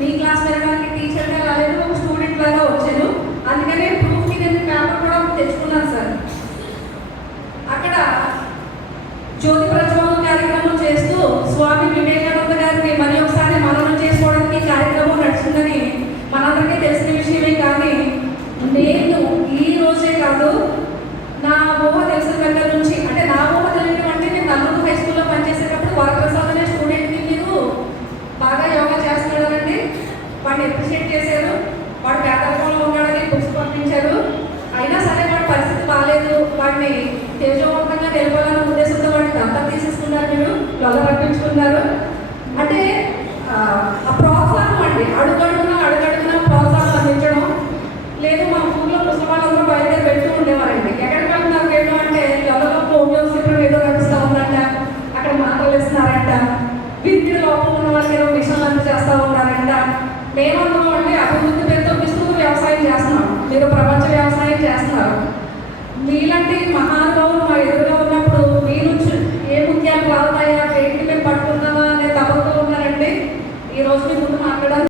మీ class వెళ్ళడానికి టీచర్గా రాలేదు, ఒక స్టూడెంట్ లాగా వచ్చాను. అందుకనే ప్రూఫ్కి నేను పేపర్ కూడా తెచ్చుకున్నాను సార్. అక్కడ జ్యోతి ప్రజ్వలన కార్యక్రమం చేస్తూ స్వామి వివేకానంద గారిని మరి ఒకసారి మననం చేసుకోవడానికి కార్యక్రమం నడుస్తుందని మనందరికీ తెలిసిన విషయమే. కానీ నేను ఈ రోజే కాదు, నా ఊహ తెలిసిన దగ్గర నుంచి, అంటే నా ఊహ తెలియడం అంటే నేను నల్లూరు హై స్కూల్లో పనిచేసేటప్పుడు వరప్రసాద్ అనే స్టూడెంట్ని మీరు బాగా యోగా చేస్తున్నాడండి, వాడిని అప్రిషియేట్ చేశారు. వాడు పేదరికంలో ఉన్నాడని బుక్స్ పంపించారు. అయినా సరే వాడి పరిస్థితి బాగాలేదు, వాడిని తేజవంతంగా నిలబడాలనే ఉద్దేశంతో వాడిని దంతా తీసేసుకున్నారు, మీరు లొల్ల రప్పించుకున్నారు. అంటే ఆ ప్రోత్సాహం అండి, అడుగడుగున ప్రోత్సాహం అందించడం లేదు. మా ఊళ్ళో ముసలి వాళ్ళందరూ బయలుదేరి పెడుతూ ఉండేవారండి. ఎక్కడికి వెళ్తున్నారు ఏదో అంటే లొల్లలో హోమియోపతి ఏదో నడుస్తూ ఉందంట, అక్కడ మాటలు ఇస్తున్నారంట, విద్యుత్ లోపం ఉన్న వాళ్ళకి ఏదో మిషన్లు అంతా చేస్తూ ఉన్నారంట. మేమందరం అంటే అభివృద్ధి పేరుతో విస్తృత వ్యవసాయం చేస్తున్నాం, మీరు ప్రపంచ వ్యవసాయం చేస్తున్నారు. మీలాంటి మహానుభావులు మా ఎదురుగా